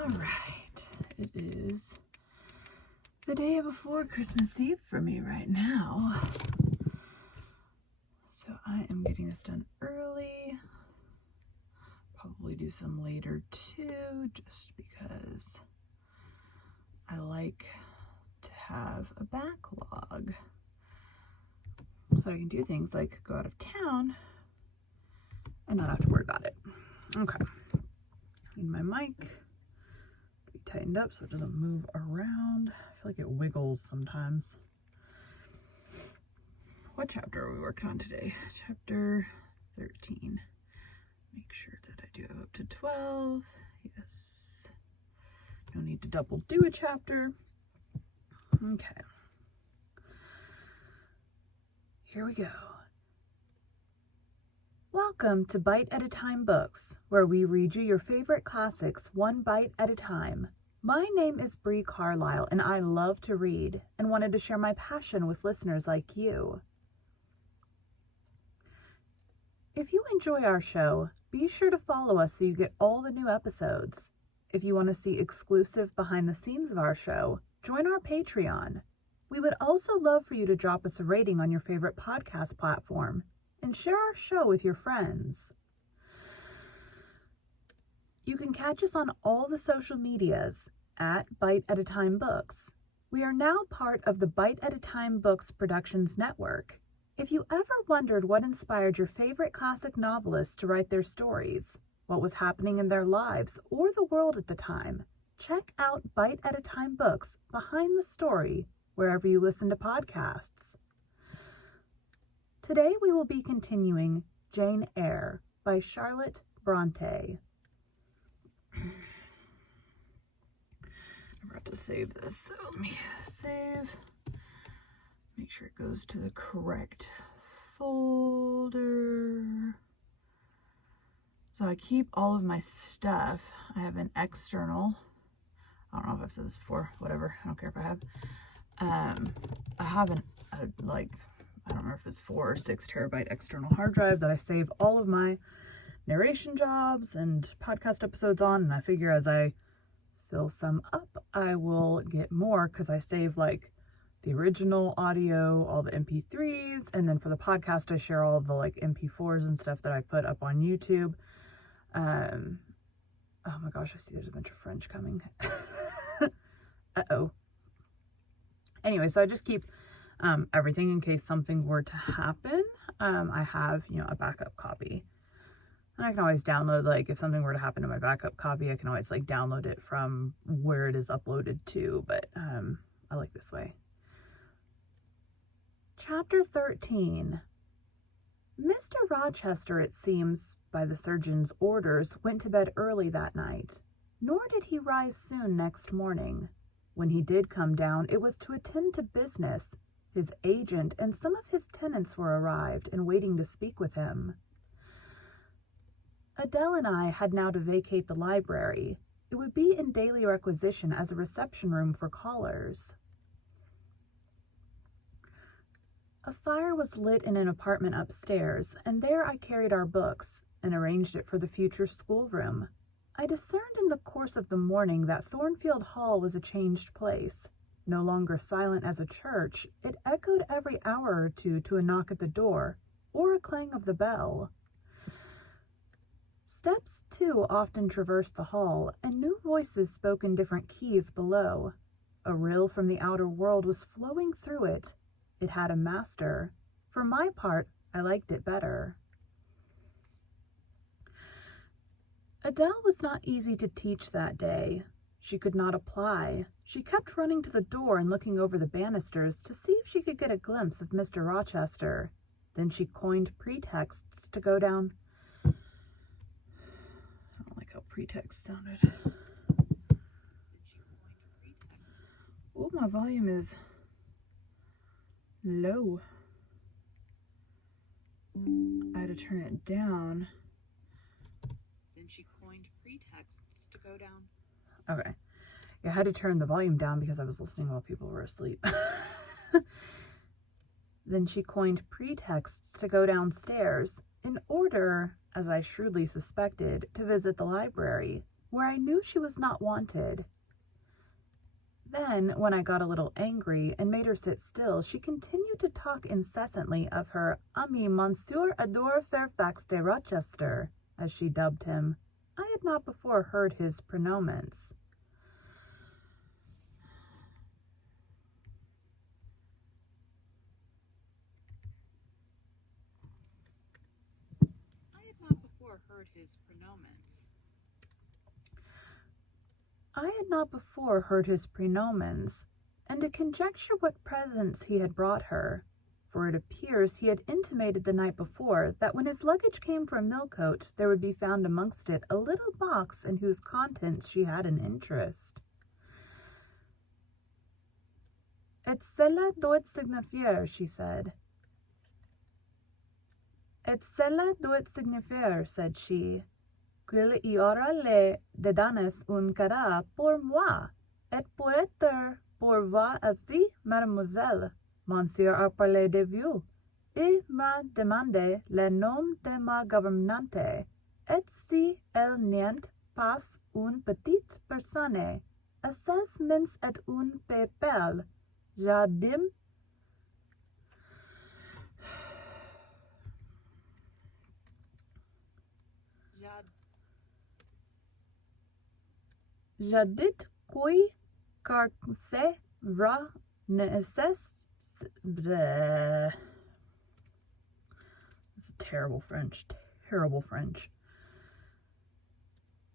All right, it is the day before Christmas Eve for me right now. So I am getting this done early. Probably do some later too, just because I like to have a backlog. So I can do things like go out of town and not have to worry about it. Okay. I need my mic to be tightened up so it doesn't move around. I feel like it wiggles sometimes. What chapter are we working on today? Chapter 13. Make sure that I do have up to 12. Yes. No need to double do a chapter. Okay. Here we go. Welcome to Bite at a Time Books, where we read you your favorite classics one bite at a time. My name is Bree Carlisle, and I love to read and wanted to share my passion with listeners like you. If you enjoy our show, be sure to follow us so you get all the new episodes. If you want to see exclusive behind the scenes of our show, join our Patreon. We would also love for you to drop us a rating on your favorite podcast platform and share our show with your friends. You can catch us on all the social medias at Bite at a Time Books. We are now part of the Bite at a Time Books Productions Network. If you ever wondered what inspired your favorite classic novelists to write their stories, what was happening in their lives or the world at the time, check out Bite at a Time Books Behind the Story wherever you listen to podcasts. Today we will be continuing Jane Eyre by Charlotte Bronte. I forgot to save this, so let me save. Make sure it goes to the correct folder. So I keep all of my stuff. I have an external. I don't know if I've said this before. Whatever. I don't care if I have. I have I don't remember if it's 4 or 6 terabyte external hard drive that I save all of my narration jobs and podcast episodes on, and I figure as I fill some up, I will get more because I save like the original audio, all the MP3s, and then for the podcast I share all of the like MP4s and stuff that I put up on YouTube. Oh my gosh, I see there's a bunch of French coming. Uh-oh. Anyway, so I just keep everything in case something were to happen. I have, a backup copy. And I can always download, like, if something were to happen to my backup copy, I can always, like, download it from where it is uploaded to. But I like this way. Chapter 13. Mr. Rochester, it seems, by the surgeon's orders, went to bed early that night. Nor did he rise soon next morning. When he did come down, it was to attend to business. His agent and some of his tenants were arrived and waiting to speak with him. Adele and I had now to vacate the library. It would be in daily requisition as a reception room for callers. A fire was lit in an apartment upstairs, and there I carried our books and arranged it for the future schoolroom. I discerned in the course of the morning that Thornfield Hall was a changed place. No longer silent as a church, it echoed every hour or two to a knock at the door, or a clang of the bell. Steps, too, often traversed the hall, and new voices spoke in different keys below. A rill from the outer world was flowing through it. It had a master. For my part, I liked it better. Adele was not easy to teach that day. She could not apply. She kept running to the door and looking over the banisters to see if she could get a glimpse of Mr. Rochester. Then she coined pretexts to go down. I don't like how pretext sounded. Oh, my volume is low. I had to turn it down. Then she coined pretexts to go down. Okay. Yeah, I had to turn the volume down because I was listening while people were asleep. Then she coined pretexts to go downstairs in order, as I shrewdly suspected, to visit the library. where I knew she was not wanted. Then, when I got a little angry and made her sit still, she continued to talk incessantly of her ami Monsieur Adore Fairfax de Rochester, as she dubbed him. I had not before heard his pronomens. I had not before heard his pronomens, and to conjecture what presents he had brought her, for it appears he had intimated the night before that when his luggage came from Millcote there would be found amongst it a little box in whose contents she had an interest. Et cela doit signifier, she said. Et cela doit signifier, said she, qu'il y aura les dedans un cadeau pour moi, et pour être pour vous aussi, mademoiselle. Monsieur a parlé de vous, et m'a demandé le nom de ma gouvernante, et si elle n'est pas une petite personne, à 16 mins et un peu belle, j'aime. Je dis que car c'est vrai nécessaire. This is terrible French.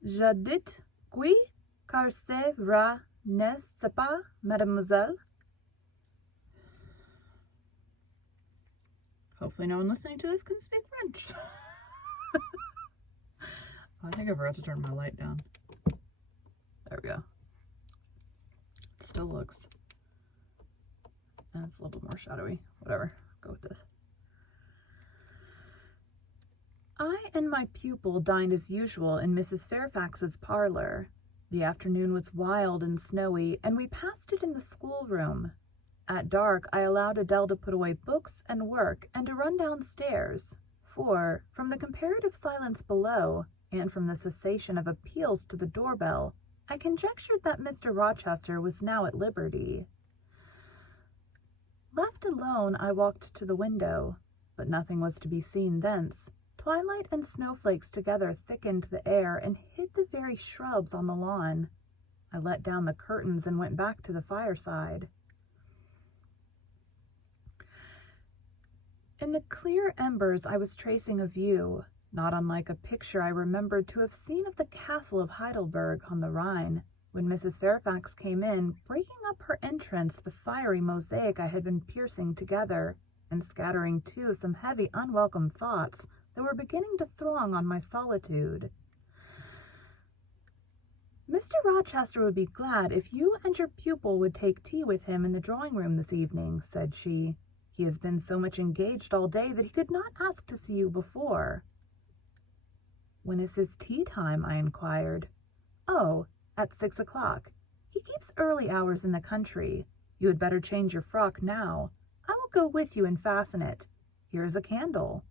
Je dis que car c'est vrai, n'est-ce pas, mademoiselle? Hopefully no one listening to this can speak French. I think I forgot to turn my light down. There we go. It still looks... it's a little more shadowy. Whatever. Go with this. I and my pupil dined as usual in Mrs. Fairfax's parlor. The afternoon was wild and snowy, and we passed it in the schoolroom. At dark, I allowed Adele to put away books and work and to run downstairs, for, from the comparative silence below, and from the cessation of appeals to the doorbell, I conjectured that Mr. Rochester was now at liberty. Left alone, I walked to the window, but nothing was to be seen thence. Twilight and snowflakes together thickened the air and hid the very shrubs on the lawn. I let down the curtains and went back to the fireside. In the clear embers I was tracing a view, not unlike a picture I remembered to have seen of the castle of Heidelberg on the Rhine, when Mrs. Fairfax came in, breaking up her entrance the fiery mosaic I had been piercing together, and scattering too some heavy unwelcome thoughts that were beginning to throng on my solitude. Mr. Rochester would be glad if you and your pupil would take tea with him in the drawing-room this evening, said she. He has been so much engaged all day that he could not ask to see you before. When is his tea time? I inquired. Oh, at 6 o'clock. He keeps early hours in the country. You had better change your frock now. I will go with you and fasten it. Here is a candle.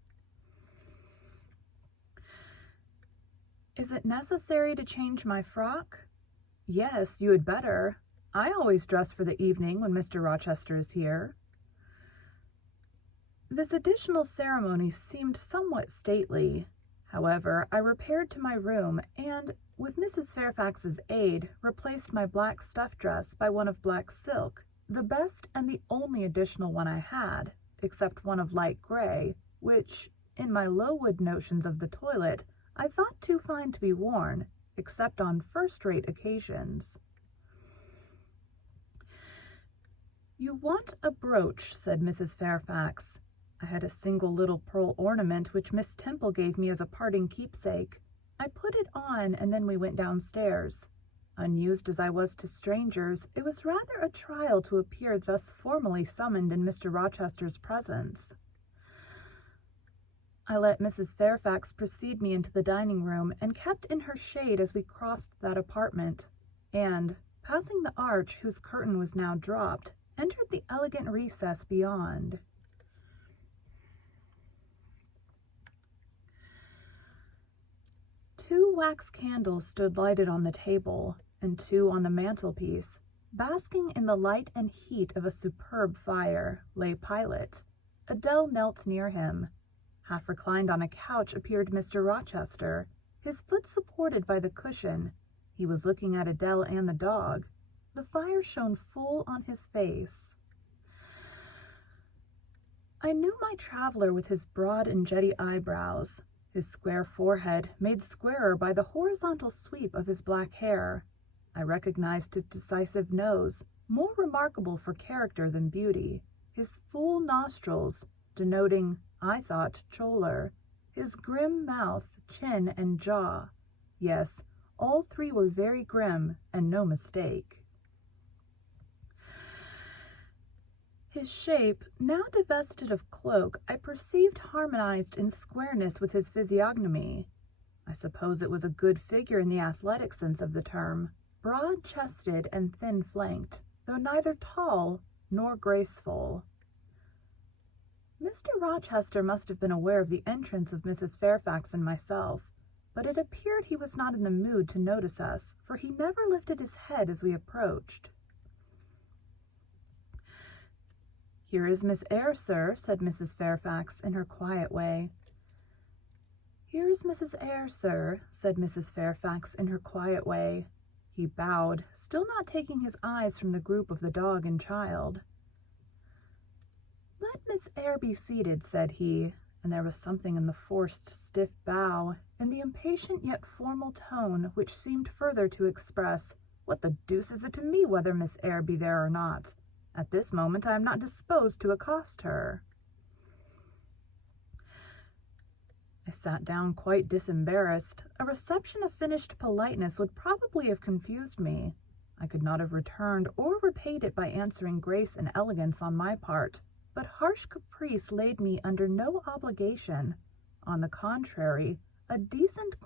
Is it necessary to change my frock? Yes, you had better. I always dress for the evening when Mr. Rochester is here. This additional ceremony seemed somewhat stately. However, I repaired to my room and, with Mrs. Fairfax's aid, replaced my black stuff dress by one of black silk, the best and the only additional one I had, except one of light gray, which, in my Lowood notions of the toilet, I thought too fine to be worn, except on first-rate occasions. You want a brooch, said Mrs. Fairfax. I had a single little pearl ornament which Miss Temple gave me as a parting keepsake. I put it on, and then we went downstairs. Unused as I was to strangers, it was rather a trial to appear thus formally summoned in Mr. Rochester's presence. I let Mrs. Fairfax precede me into the dining-room, and kept in her shade as we crossed that apartment, and, passing the arch whose curtain was now dropped, entered the elegant recess beyond. Two wax candles stood lighted on the table, and 2 on the mantelpiece. Basking in the light and heat of a superb fire lay Pilot. Adele knelt near him. Half reclined on a couch appeared Mr. Rochester, his foot supported by the cushion. He was looking at Adele and the dog. The fire shone full on his face. I knew my traveler with his broad and jetty eyebrows, his square forehead made squarer by the horizontal sweep of his black hair. I recognized his decisive nose, more remarkable for character than beauty, his full nostrils, denoting, I thought, choler, his grim mouth, chin, and jaw. Yes, all 3 were very grim, and no mistake. His shape, now divested of cloak, I perceived harmonized in squareness with his physiognomy. I suppose it was a good figure in the athletic sense of the term, broad-chested and thin-flanked, though neither tall nor graceful. Mr. Rochester must have been aware of the entrance of Mrs. Fairfax and myself, but it appeared he was not in the mood to notice us, for he never lifted his head as we approached. "Here is Miss Eyre, sir," said Mrs. Fairfax in her quiet way. "Here is Mrs. Eyre, sir," said Mrs. Fairfax in her quiet way. He bowed, still not taking his eyes from the group of the dog and child. "Let Miss Eyre be seated," said he, and there was something in the forced, stiff bow, in the impatient yet formal tone, which seemed further to express, "What the deuce is it to me whether Miss Eyre be there or not? At this moment I am not disposed to accost her." I sat down quite disembarrassed. A reception of finished politeness would probably have confused me. I could not have returned or repaid it by answering grace and elegance on my part, but harsh caprice laid me under no obligation. On the contrary, a decent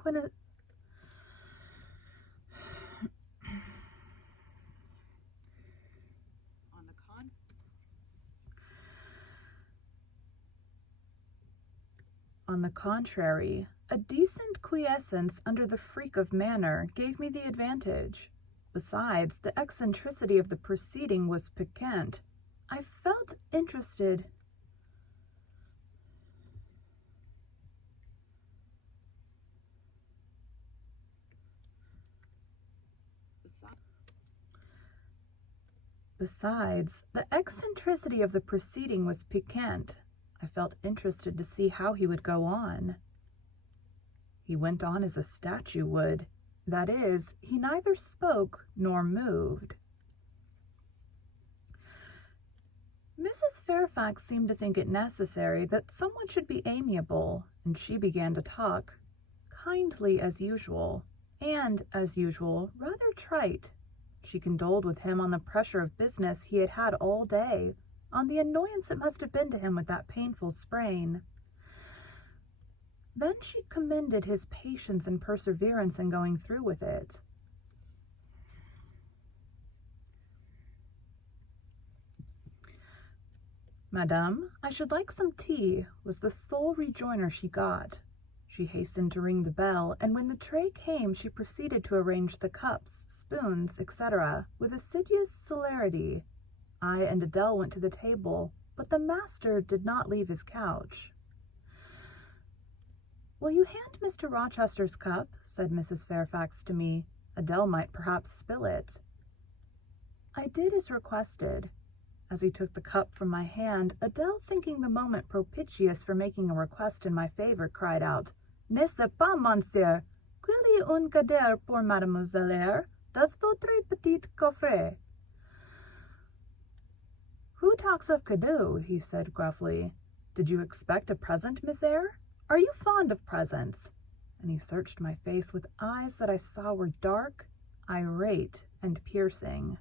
quiescence under the freak of manner gave me the advantage. Besides, the eccentricity of the proceeding was piquant. I felt interested. Besides, the eccentricity of the proceeding was piquant. I felt interested to see how he would go on. He went on as a statue would. That is, he neither spoke nor moved. Mrs. Fairfax seemed to think it necessary that someone should be amiable, and she began to talk, kindly as usual, and, as usual, rather trite. She condoled with him on the pressure of business he had had all day, on the annoyance it must have been to him with that painful sprain. Then she commended his patience and perseverance in going through with it. "Madame, I should like some tea," was the sole rejoinder she got. She hastened to ring the bell, and when the tray came she proceeded to arrange the cups, spoons, etc., with assiduous celerity. I and Adele went to the table, but the master did not leave his couch. "Will you hand Mr. Rochester's cup?" said Mrs. Fairfax to me. "Adele might perhaps spill it." I did as requested. As he took the cup from my hand, Adele, thinking the moment propitious for making a request in my favor, cried out, "N'est-ce pas, monsieur? Qu'il y a un cadeau pour Mademoiselle Eyre dans votre petit coffret." "Who talks of cadeau?" he said gruffly. "Did you expect a present, Miss Eyre? Are you fond of presents?" And he searched my face with eyes that I saw were dark, irate, and piercing.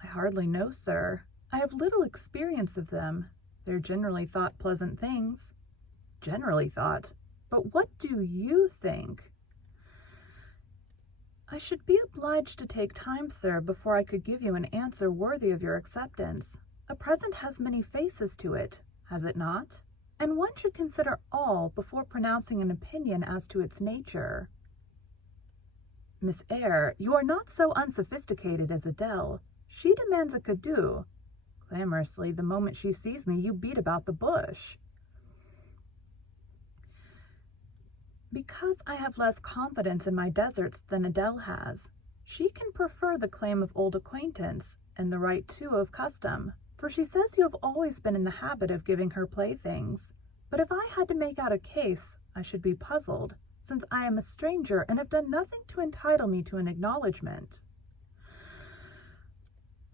"I hardly know, sir. I have little experience of them. They're generally thought pleasant things." "Generally thought? But what do you think?" "I should be obliged to take time, sir, before I could give you an answer worthy of your acceptance. A present has many faces to it, has it not? and one should consider all before pronouncing an opinion as to its nature. Miss Eyre, you are not so unsophisticated as Adele. She demands a cadeau. Clamorously, the moment she sees me, you beat about the bush. Because I have less confidence in my deserts than Adele has. She can prefer the claim of old acquaintance, and the right, too, of custom, for she says you have always been in the habit of giving her playthings. But if I had to make out a case, I should be puzzled, since I am a stranger and have done nothing to entitle me to an acknowledgment.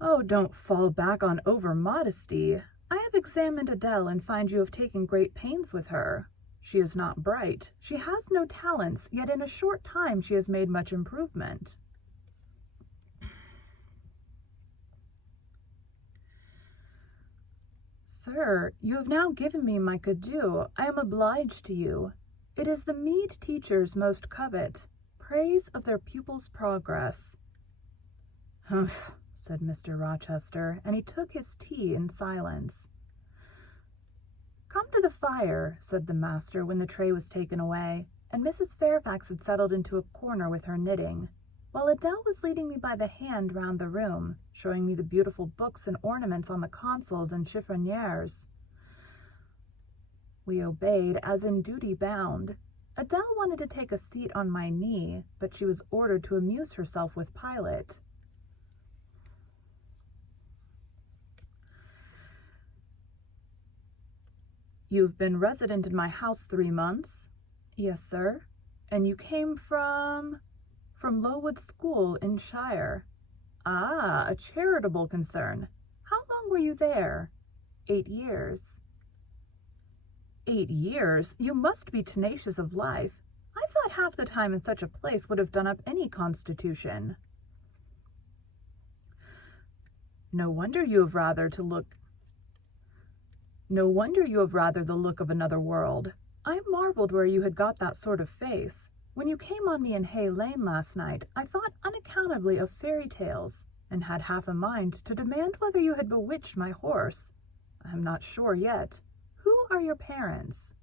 Oh, don't fall back on over-modesty. I have examined Adele and find you have taken great pains with her. She is not bright. She has no talents, yet in a short time she has made much improvement. Sir, you have now given me my cadeau. I am obliged to you. It is the meed teachers most covet, praise of their pupils' progress. Humph, said Mr. Rochester, and he took his tea in silence. Come to the fire, said the master when the tray was taken away, and Mrs. Fairfax had settled into a corner with her knitting, while Adele was leading me by the hand round the room, showing me the beautiful books and ornaments on the consoles and chiffoniers. We obeyed, as in duty bound. Adele wanted to take a seat on my knee, but she was ordered to amuse herself with Pilot. You've been resident in my house 3 months? Yes, sir. And you came from Lowood School in Shire. Ah, a charitable concern. How long were you there? 8 years. 8 years? You must be tenacious of life. I thought half the time in such a place would have done up any constitution. No wonder you have rather the look of another world. I marveled where you had got that sort of face. When you came on me in Hay Lane last night, I thought unaccountably of fairy tales, and had half a mind to demand whether you had bewitched my horse. I am not sure yet. Who are your parents?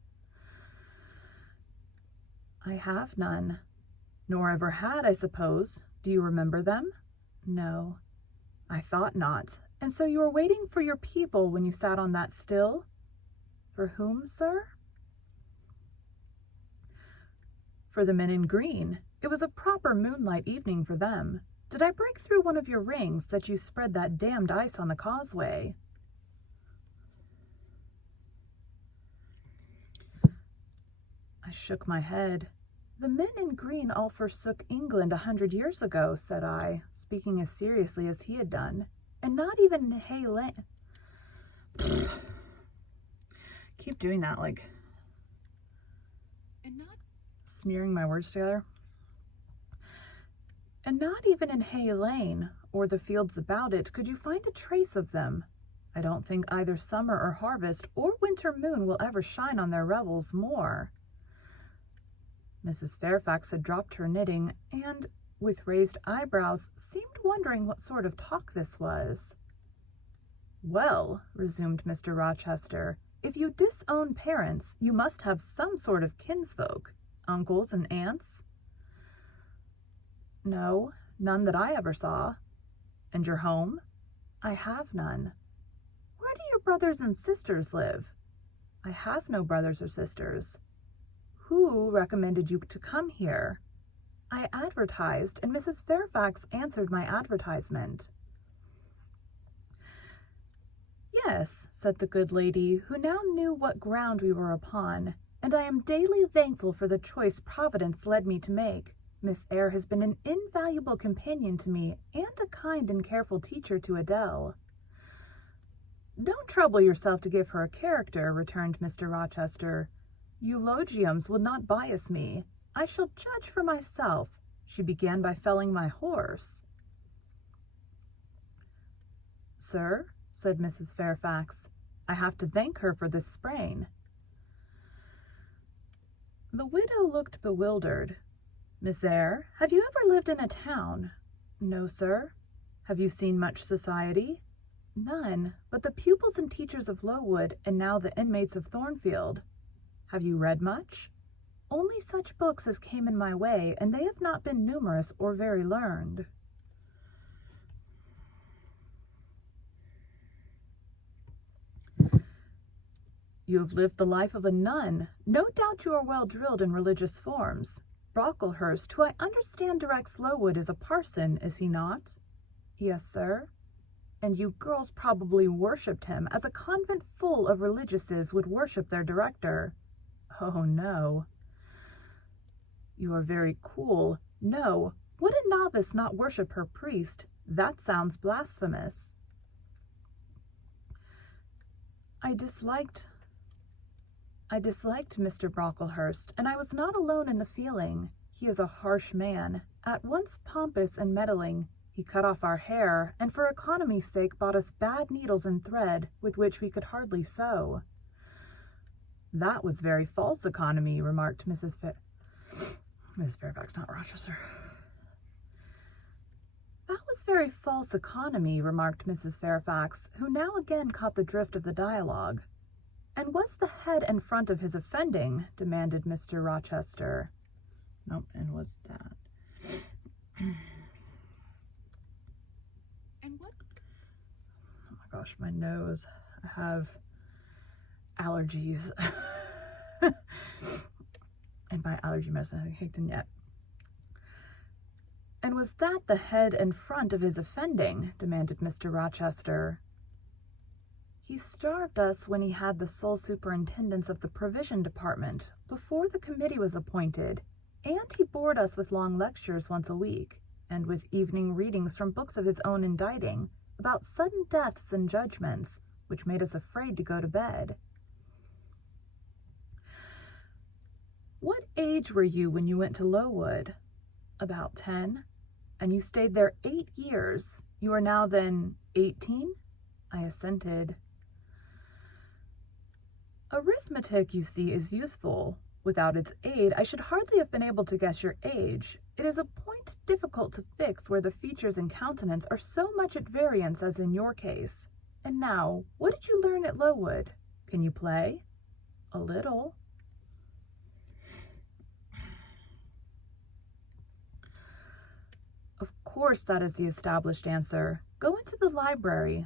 I have none. Nor ever had, I suppose. Do you remember them? No. I thought not. And so you were waiting for your people when you sat on that still? For whom, sir? For the men in green. It was a proper moonlight evening for them. Did I break through one of your rings that you spread that damned ice on the causeway? I shook my head. The men in green all forsook England 100 years ago, said I, speaking as seriously as he had done, and not even in Hay Lane. Keep doing that, like, and not smearing my words together. And not even in Hay Lane, or the fields about it, could you find a trace of them. I don't think either summer or harvest or winter moon will ever shine on their revels more. Mrs. Fairfax had dropped her knitting, and, with raised eyebrows, seemed wondering what sort of talk this was. Well, resumed Mr. Rochester, if you disown parents, you must have some sort of kinsfolk, uncles and aunts? No, none that I ever saw. And your home? I have none. Where do your brothers and sisters live? I have no brothers or sisters. Who recommended you to come here? I advertised, and Mrs. Fairfax answered my advertisement. Yes, said the good lady, who now knew what ground we were upon, and I am daily thankful for the choice Providence led me to make. Miss Eyre has been an invaluable companion to me, and a kind and careful teacher to Adele. Don't trouble yourself to give her a character, returned Mr. Rochester. Eulogiums will not bias me. I shall judge for myself. She began by felling my horse. Sir, said Mrs. Fairfax, I have to thank her for this sprain. The widow looked bewildered. Miss Eyre, have you ever lived in a town? No, sir. Have you seen much society? None, but the pupils and teachers of Lowood and now the inmates of Thornfield. Have you read much? Only such books as came in my way, and they have not been numerous or very learned. You have lived the life of a nun. No doubt you are well drilled in religious forms. Brocklehurst, who I understand directs Lowood, is a parson, is he not? Yes, sir. And you girls probably worshipped him, as a convent full of religiouses would worship their director. Oh, no. You are very cool. No, would a novice not worship her priest? That sounds blasphemous. I disliked Mr. Brocklehurst, and I was not alone in the feeling. He is a harsh man, at once pompous and meddling. He cut off our hair, and for economy's sake bought us bad needles and thread, with which we could hardly sew. That was very false economy, remarked Mrs. Fairfax, not Rochester. That was very false economy, remarked Mrs. Fairfax, who now again caught the drift of the dialogue. And was the head and front of his offending? Demanded Mr. Rochester. Nope, and was that. And what? Oh my gosh, my nose. I have allergies. And my allergy medicine hasn't kicked in yet. And was that the head and front of his offending? Demanded Mr. Rochester. He starved us when he had the sole superintendence of the provision department, before the committee was appointed, and he bored us with long lectures once a week, and with evening readings from books of his own inditing, about sudden deaths and judgments, which made us afraid to go to bed. What age were you when you went to Lowood? About 10. And you stayed there 8 years. You are now then 18? I assented. Arithmetic, you see, is useful. Without its aid, I should hardly have been able to guess your age. It is a point difficult to fix where the features and countenance are so much at variance as in your case. And now, what did you learn at Lowood? Can you play? A little. Of course, that is the established answer. Go into the library.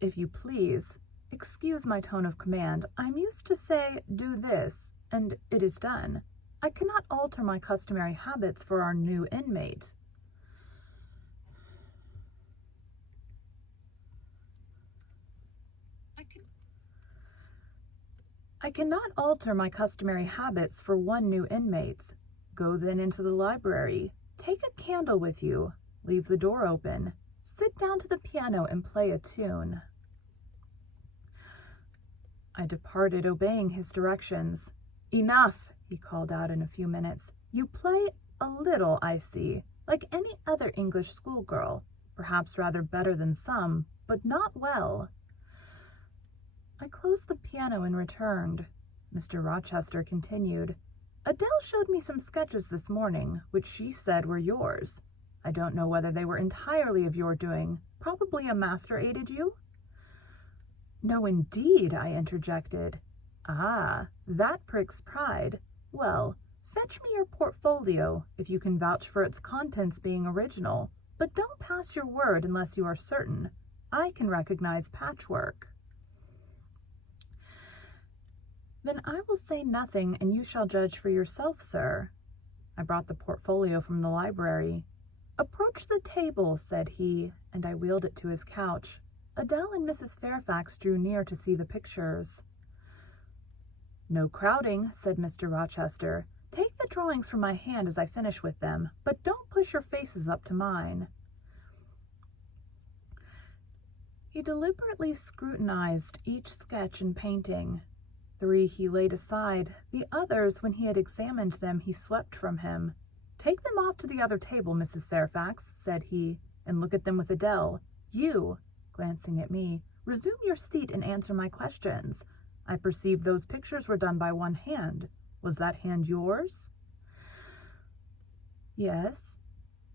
If you please. Excuse my tone of command. I'm used to say, do this, and it is done. I cannot alter my customary habits for our new inmate. I cannot alter my customary habits for one new inmate. Go then into the library. Take a candle with you. Leave the door open. Sit down to the piano and play a tune. I departed, obeying his directions. Enough, he called out in a few minutes. You play a little, I see, like any other English schoolgirl, perhaps rather better than some, but not well. I closed the piano and returned. Mr. Rochester continued. Adele showed me some sketches this morning, which she said were yours. I don't know whether they were entirely of your doing. Probably a master aided you? No, indeed, I interjected. Ah, that pricks pride. Well, fetch me your portfolio, if you can vouch for its contents being original, but don't pass your word unless you are certain. I can recognize patchwork. Then I will say nothing, and you shall judge for yourself, sir. I brought the portfolio from the library. Approach the table, said he, and I wheeled it to his couch. Adele and Mrs. Fairfax drew near to see the pictures. No crowding, said Mr. Rochester. Take the drawings from my hand as I finish with them, but don't push your faces up to mine. He deliberately scrutinized each sketch and painting. 3 he laid aside, the others, when he had examined them, he swept from him. Take them off to the other table, Mrs. Fairfax, said he, and look at them with Adele. You, glancing at me, resume your seat and answer my questions. I perceive those pictures were done by one hand. Was that hand yours? Yes.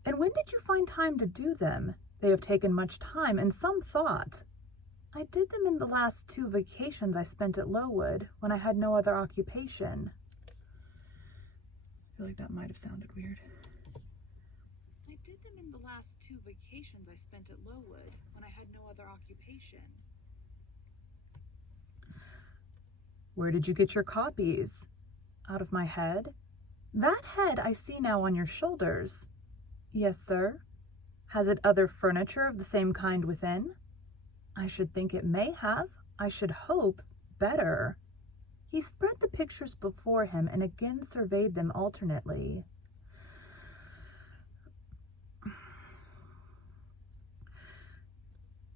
And when did you find time to do them? They have taken much time and some thought. I did them in the last 2 vacations I spent at Lowood, when I had no other occupation. I feel like that might have sounded weird. I did them in the last 2 vacations I spent at Lowood, when I had no other occupation. Where did you get your copies? Out of my head? That head I see now on your shoulders. Yes, sir. Has it other furniture of the same kind within? I should think it may have. I should hope better. He spread the pictures before him and again surveyed them alternately.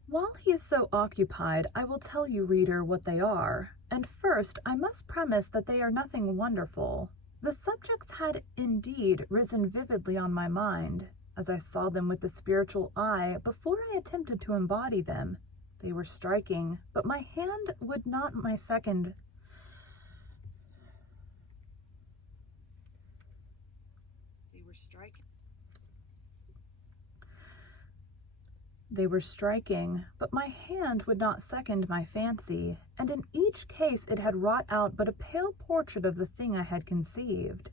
While he is so occupied, I will tell you, reader, what they are. And first, I must premise that they are nothing wonderful. The subjects had indeed risen vividly on my mind, as I saw them with the spiritual eye before I attempted to embody them. They were striking, but my hand would not my second. They were striking, but my hand would not second my fancy, and in each case it had wrought out but a pale portrait of the thing I had conceived.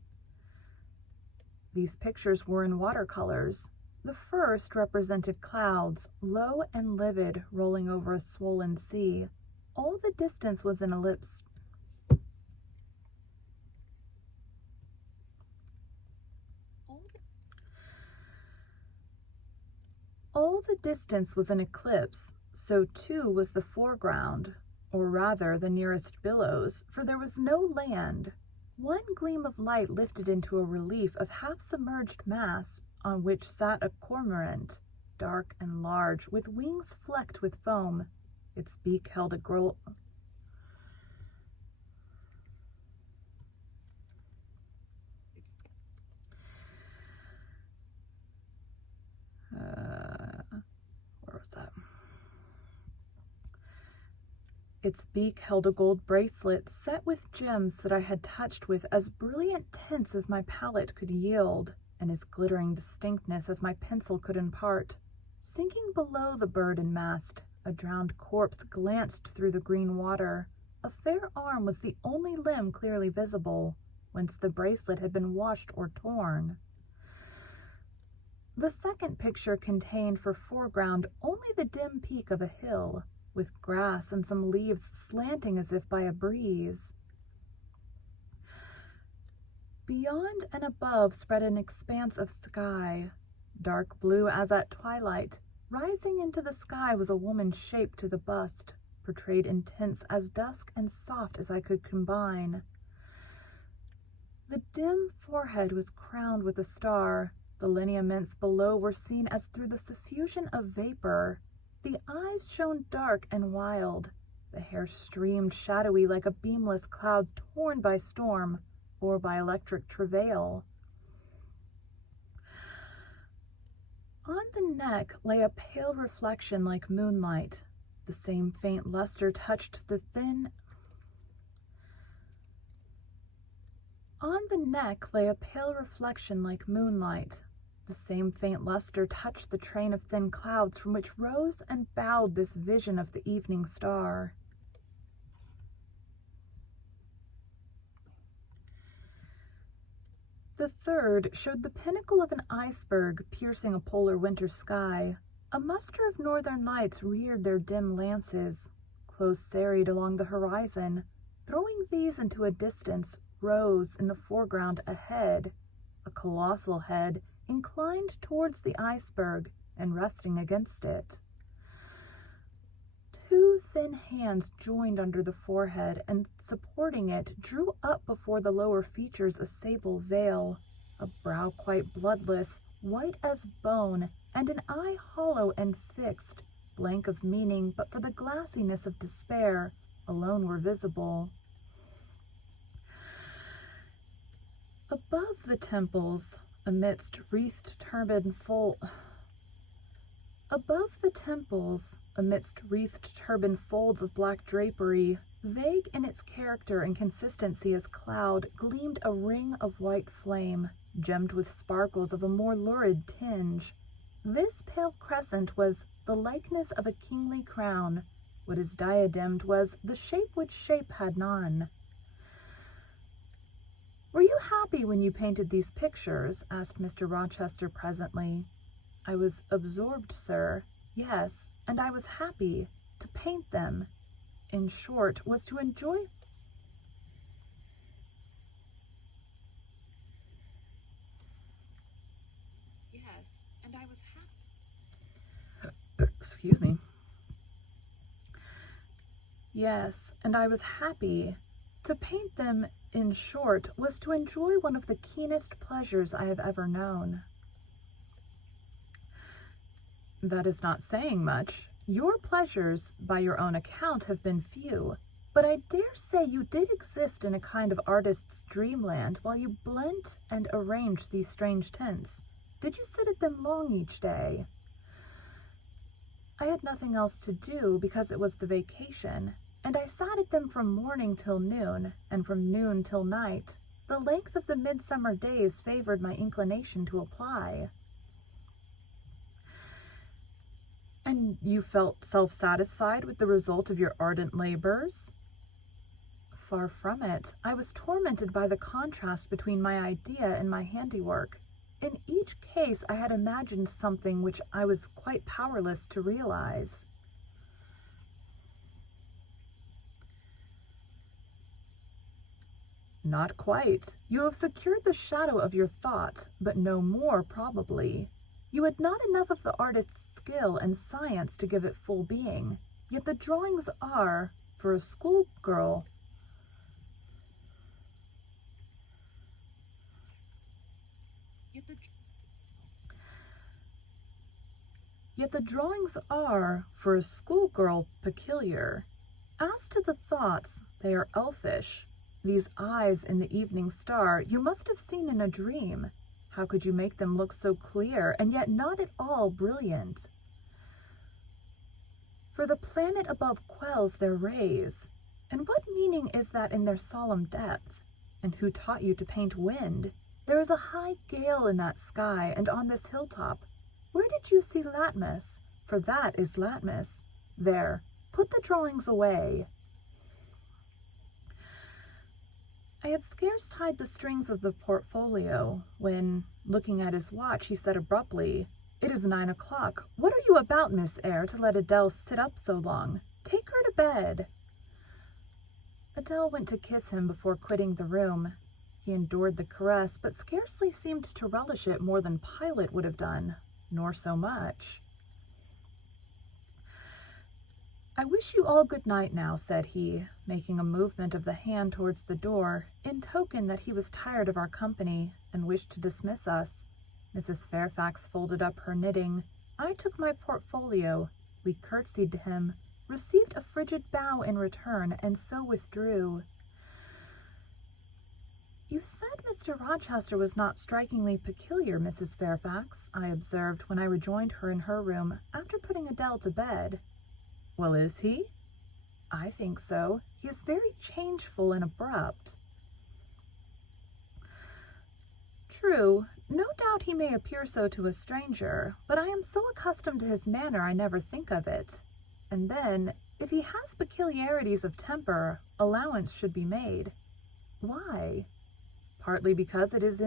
These pictures were in watercolors. The first represented clouds, low and livid, rolling over a swollen sea. All the distance was an ellipse. All the distance was an eclipse, so too was the foreground, or rather the nearest billows, for there was no land. One gleam of light lifted into a relief of half-submerged mass on which sat a cormorant, dark and large, with wings flecked with foam. Its beak held a Its beak held a gold bracelet set with gems that I had touched with as brilliant tints as my palette could yield, and as glittering distinctness as my pencil could impart. Sinking below the bird and mast, a drowned corpse glanced through the green water. A fair arm was the only limb clearly visible, whence the bracelet had been washed or torn. The second picture contained for foreground only the dim peak of a hill, with grass and some leaves slanting as if by a breeze. Beyond and above spread an expanse of sky, dark blue as at twilight. Rising into the sky was a woman's shape to the bust, portrayed in tints as dusk and soft as I could combine. The dim forehead was crowned with a star. The lineaments below were seen as through the suffusion of vapor. The eyes shone dark and wild. The hair streamed shadowy like a beamless cloud torn by storm or by electric travail. On the neck lay a pale reflection like moonlight. The same faint luster touched the thin. On the neck lay a pale reflection like moonlight. The same faint luster touched the train of thin clouds from which rose and bowed this vision of the evening star. The third showed the pinnacle of an iceberg piercing a polar winter sky. A muster of northern lights reared their dim lances, close serried along the horizon. Throwing these into a distance, rose in the foreground a head, a colossal head, inclined towards the iceberg and resting against it. Two thin hands joined under the forehead and, supporting it, drew up before the lower features a sable veil, a brow quite bloodless, white as bone, and an eye hollow and fixed, blank of meaning, but for the glassiness of despair alone were visible. Above the temples, amidst wreathed turban folds of black drapery, vague in its character and consistency as cloud, gleamed a ring of white flame, gemmed with sparkles of a more lurid tinge. This pale crescent was the likeness of a kingly crown. What is diademed was the shape which shape had none. "Were you happy when you painted these pictures?" asked Mr. Rochester presently. "I was absorbed, sir. Yes, and I was happy to paint them. In short, was to enjoy..." "Yes, and I was happy..." Excuse me. "Yes, and I was happy. To paint them, in short, was to enjoy one of the keenest pleasures I have ever known." "That is not saying much. Your pleasures, by your own account, have been few, but I dare say you did exist in a kind of artist's dreamland while you blent and arranged these strange tints. Did you sit at them long each day?" "I had nothing else to do because it was the vacation, and I sat at them from morning till noon, and from noon till night. The length of the midsummer days favored my inclination to apply." "And you felt self-satisfied with the result of your ardent labors?" "Far from it. I was tormented by the contrast between my idea and my handiwork. In each case I had imagined something which I was quite powerless to realize." "Not quite. You have secured the shadow of your thought, but no more, probably. You had not enough of the artist's skill and science to give it full being. Yet the drawings are, for a schoolgirl..." "Yet the drawings are, for a schoolgirl, peculiar. As to the thoughts, they are elfish. These eyes in the evening star you must have seen in a dream. How could you make them look so clear, and yet not at all brilliant? For the planet above quells their rays. And what meaning is that in their solemn depth? And who taught you to paint wind? There is a high gale in that sky, and on this hilltop. Where did you see Latmus? For that is Latmus. There, put the drawings away." I had scarce tied the strings of the portfolio when, looking at his watch, he said abruptly, "It is 9 o'clock. What are you about, Miss Eyre, to let Adele sit up so long? Take her to bed." Adele went to kiss him before quitting the room. He endured the caress, but scarcely seemed to relish it more than Pilate would have done, nor so much. "I wish you all good night now," said he, making a movement of the hand towards the door, in token that he was tired of our company, and wished to dismiss us. Mrs. Fairfax folded up her knitting. I took my portfolio. We curtsied to him, received a frigid bow in return, and so withdrew. "You said Mr. Rochester was not strikingly peculiar, Mrs. Fairfax," I observed when I rejoined her in her room, after putting Adele to bed. "Well, is he?" "I think so. He is very changeful and abrupt." "True. No doubt he may appear so to a stranger, but I am so accustomed to his manner I never think of it. And then, if he has peculiarities of temper, allowance should be made." "Why?" "Partly because it is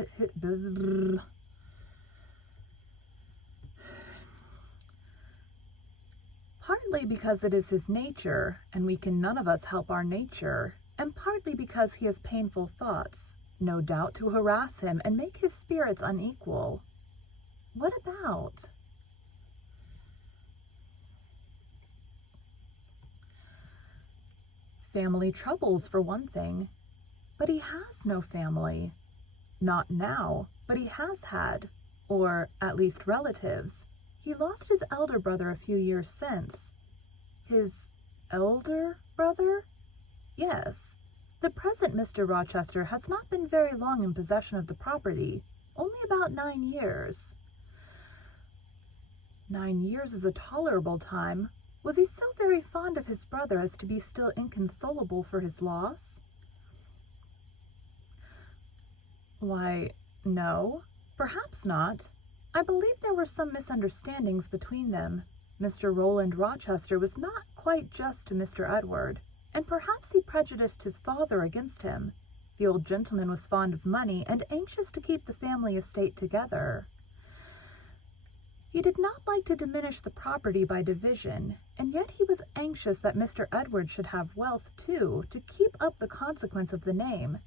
Partly because it is his nature, and we can none of us help our nature, and partly because he has painful thoughts, no doubt to harass him and make his spirits unequal." "What about?" "Family troubles, for one thing." "But he has no family." "Not now, but he has had, or at least relatives. He lost his elder brother a few years since." "His elder brother?" "Yes. The present Mr. Rochester has not been very long in possession of the property, only about 9 years." 9 years is a tolerable time. Was he so very fond of his brother as to be still inconsolable for his loss?" "Why, no, perhaps not. I believe there were some misunderstandings between them. Mr. Roland Rochester was not quite just to Mr. Edward, and perhaps he prejudiced his father against him. The old gentleman was fond of money and anxious to keep the family estate together. He did not like to diminish the property by division, and yet he was anxious that Mr. Edward should have wealth too, to keep up the consequence of the name.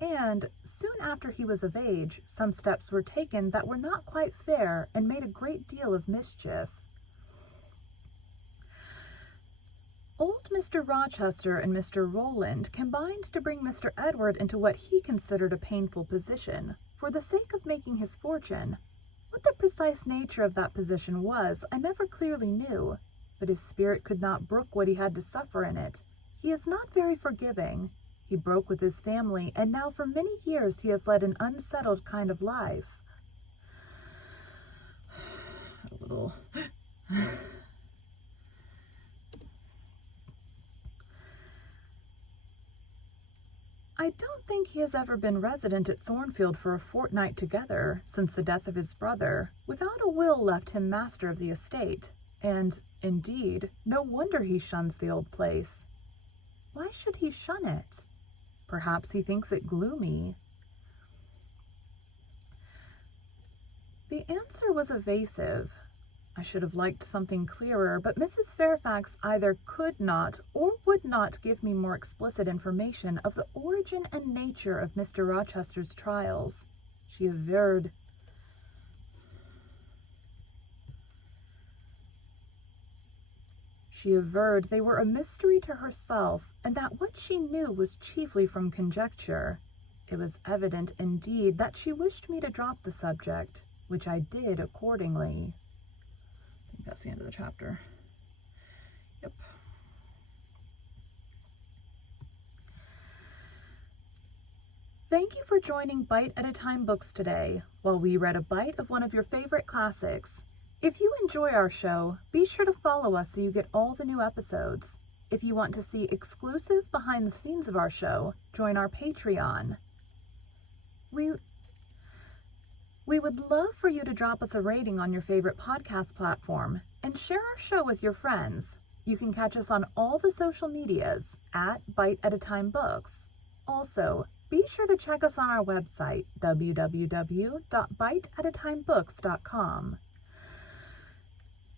And, soon after he was of age, some steps were taken that were not quite fair and made a great deal of mischief. Old Mr. Rochester and Mr. Roland combined to bring Mr. Edward into what he considered a painful position, for the sake of making his fortune. What the precise nature of that position was, I never clearly knew, but his spirit could not brook what he had to suffer in it. He is not very forgiving. He broke with his family, and now for many years he has led an unsettled kind of life. A little... I don't think he has ever been resident at Thornfield for a fortnight together since the death of his brother, without a will left him master of the estate, and, indeed, no wonder he shuns the old place. Why should he shun it? Perhaps he thinks it gloomy. The answer was evasive. I should have liked something clearer, but Mrs. Fairfax either could not or would not give me more explicit information of the origin and nature of Mr. Rochester's trials. She averred they were a mystery to herself, and that what she knew was chiefly from conjecture. It was evident, indeed, that she wished me to drop the subject, which I did accordingly. I think that's the end of the chapter. Yep. Thank you for joining Bite at a Time Books today, while we read a bite of one of your favorite classics. If you enjoy our show, be sure to follow us so you get all the new episodes. If you want to see exclusive behind the scenes of our show, join our Patreon. We would love for you to drop us a rating on your favorite podcast platform and share our show with your friends. You can catch us on all the social medias at Bite at a Time Books. Also, be sure to check us on our website, www.biteatatimebooks.com.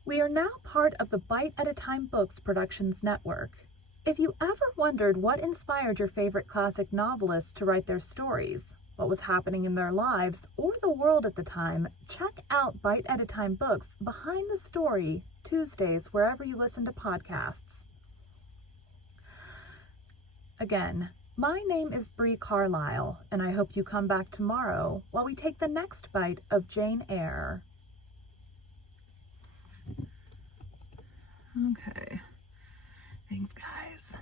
We are now part of the Bite at a Time Books Productions Network. If you ever wondered what inspired your favorite classic novelists to write their stories, what was happening in their lives or the world at the time, check out Bite at a Time Books Behind the Story, Tuesdays, wherever you listen to podcasts. Again, my name is Bree Carlisle, and I hope you come back tomorrow while we take the next bite of Jane Eyre. Okay. Thanks, guys.